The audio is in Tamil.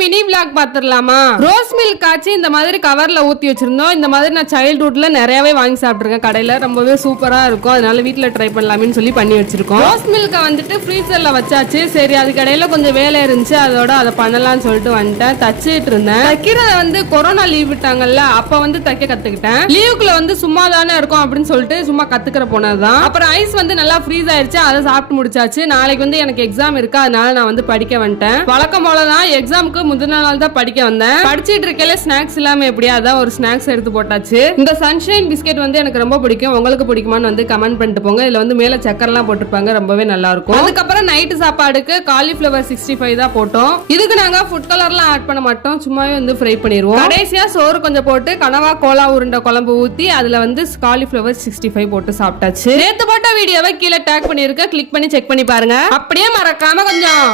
Mini vlog பாத்துடலாமா? ரோஸ் மில்க் ஆச்சு இந்த மாதிரி கவர்ல ஊத்தி வச்சிருந்தோம். இந்த மாதிரி நான் சைல்ட்ஹுட்ல நிறையவே வாங்கி சாப்பிட்டுருக்கேன் கடையில. ரொம்பவே சூப்பரா இருக்கும். அதனால வீட்டுல ட்ரை பண்ணலாமேன்னு சொல்லி பண்ணி வச்சிருக்கோம். ரோஸ் மில்க வந்துட்டு ஃப்ரீசர்ல வச்சாச்சு. சரி அது கடையில கொஞ்சம் வேலை இருந்துச்சு, அதோட அதை பண்ணலாம்னு சொல்லிட்டு வந்துட்டேன். தச்சிட்டு இருந்தேன். தைக்கிறத வந்து கொரோனா லீவ் விட்டாங்கல்ல, அப்ப வந்து தைக்க கத்துக்கிட்டேன். லீவுக்குள்ள வந்து சும்மா தானே இருக்கும் அப்படின்னு சொல்லிட்டு சும்மா கத்துக்கிற போனதுதான். அப்புறம் ஐஸ் வந்து நல்லா ஃப்ரீஸ் ஆயிருச்சு, அதை சாப்பிட்டு முடிச்சாச்சு. நாளைக்கு வந்து எனக்கு எக்ஸாம் இருக்கு, அதனால நான் வந்து படிக்க வந்துட்டேன். வழக்கம் போலதான் எக்ஸாமுக்கு முதல் நாள் தான் படிக்க வந்தேன். படிச்சிட்டு இருக்கல ஸ்நாக்ஸ் இல்லாம எப்படியா அதான் ஒரு ஸ்நாக்ஸ் எடுத்து போட்டாச்சு. இந்த சன்ஷைன் பிஸ்கெட் வந்து எனக்கு ரொம்ப பிடிக்கும். உங்களுக்கு பிடிக்குமான்னு வந்து கமெண்ட் பண்ணிட்டு போங்க. இதுல வந்து மேல சக்கரெல்லாம் போட்டுருப்பாங்க, ரொம்பவே நல்லா இருக்கும். அதுக்கப்புறம் நைட்டு சாப்பாடுக்கு காலிஃபிளவர் 65 தான் போட்டோம். இதுக்கு நாங்க ஃபுட் கலர்லாம் ஆட் பண்ண மாட்டோம், சும்மாவே வந்து ஃப்ரை பண்ணிடுவோம். கடைசியா சோறு கொஞ்சம் போட்டு கனவா கோலா உருண்டை குழம்பு ஊத்தி அதுல வந்து காலிஃபிளவர் 65 போட்டு சாப்பிட்டாச்சு. நேத்து போட்ட வீடியோவை கீழே டேக் பண்ணிருக்க, கிளிக் பண்ணி செக் பண்ணி பாருங்க. அப்படியே மறக்காம கொஞ்சம்